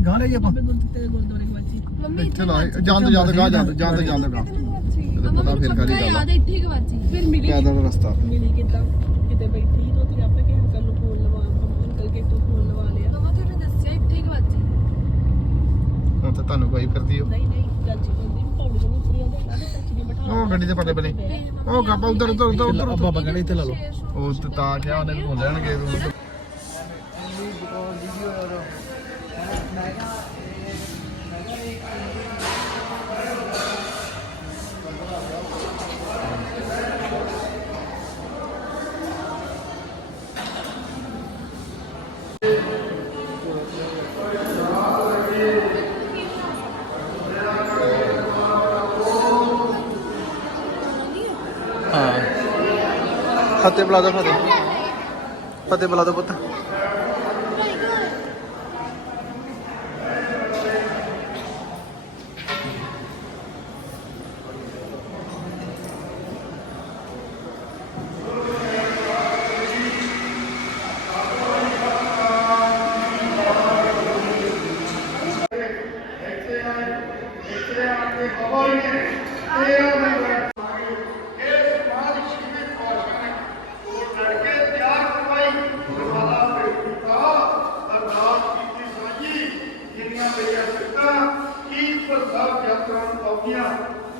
ਗਾਂ ਲਈ ਆਪਾਂ। ਗੁਰਦੁਆਰੇ ਗੁਰਦੁਆਰੇ ਗਵਾਚੀ ਮੰਮੀ ਇੱਥੇ ਲਾ ਜਾਂਦੇ ਜਾਂਦੇ ਗਾ ਜਾਂਦੇ ਜਾਂਦੇ ਜਾਂਦੇ ਗਾ। ਤੇ ਪਤਾ ਫਿਰ ਕਰੀ ਗੱਲ ਯਾਦ ਇੱਥੇ ਹੀ ਗਵਾਚੀ ਫਿਰ ਮਿਲੀ ਪੈਦਲ ਰਸਤਾ? ਮਿਲੀ ਕਿੱਦਾਂ? ਕਿਤੇ ਬੈਠੀ ਤੋਂ ਤੇ ਆਪੇ ਕਿ ਅੰਕਲ ਨੂੰ ਫੋਨ ਲਵਾ ਅੰਕਲ ਕੇ ਤੋਂ ਫੋਨ ਲਵਾ ਲਿਆ। ਮਮਾ ਤੁਹਾਨੂੰ ਦੱਸਿਆ ਇੱਥੇ ਹੀ ਗਵਾਚੀ ਹੁਣ ਤੇ ਤੁਹਾਨੂੰ ਕੋਈ ਫਿਰਦੀ ਹੋ। ਨਹੀਂ ਨਹੀਂ ਚਾਚੀ ਕਹਿੰਦੀ ਪੌੜੀ ਨੂੰ ਉਤਰੀ ਆਉਂਦੇ ਨਾ ਚਾਚੀ ਨੇ ਬਿਠਾ ਉਹ ਗੱਡੀ ਦੇ ਪੱਲੇ ਬਣੇ। ਉਹ ਕਾਪਾ ਉਧਰ ਉਧਰ ਉਧਰ ਉਧਰ। ਬਾਬਾ ਕਹਿੰਦੇ ਇੱਥੇ ਲਾ ਲਓ। ਉਹ ਤੇ ਤਾਂ ਕਿਹਾ ਉਹਨੇ ਘੁੰਮ ਲੈਣਗੇ। ਉਧਰ ਫਤਿਹ ਬੁਲਾ ਦੋ ਫਤਿਹ। ਫਤਿਹ ਬੁਲਾ ਦੋ ਪੁੱਤ।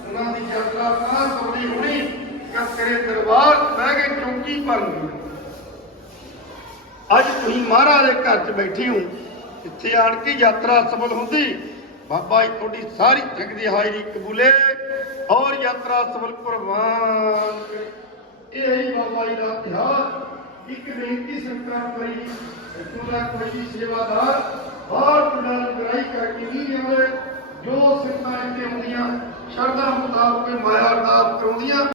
ਉਹਨਾਂ ਦੀ ਯਾਤਰਾ ਤਾਂ ਸੋਹਣੀ ਹੋਣੀ? ਕਰੇ ਦਰਬਾਰ ਬਹਿ ਕੇ ਚੌਂਕੀ ਭਰਨ ਅੱਜ ਤੁਸੀਂ ਮਹਾਰਾਜ ਦੇ ਘਰ 'ਚ ਬੈਠੇ ਹੋ, ਇੱਥੇ ਆਣ ਕੇ ਯਾਤਰਾ ਸਫਲ ਹੁੰਦੀ। ਬਾਬਾ ਜੀ, ਤੁਹਾਡੀ ਸਾਰੀ ਜਗਦੀ ਹਾਜ਼ਰੀ ਕਬੂਲੇ ਔਰ ਯਾਤਰਾ ਸਫਲ ਕੁਰਬਾਨ ਇਹ ਹੈ ਬਾਬਾ ਜੀ ਦਾ ਇਤਿਹਾਸ। ਇੱਕ ਬੇਨਤੀ ਸਰਕਾਰ ਕਰੀ ਇੱਥੋਂ ਦਾ ਕੋਈ ਸੇਵਾਦਾਰ, ਬਾਹਰ ਪਿੰਡਾਂ ਨੂੰ ਕਰਕੇ ਨਹੀਂ ਆਉਂਦੇ ਜੋ ਸਿੱਖਾਂ ਇੱਥੇ ਹੁੰਦੀਆਂ ਸ਼ਰਧਾ ਮੁਤਾਬਕ ਮਾਇਆ ਅਰਦਾਸ ਕਰਾਉਂਦੀਆਂ।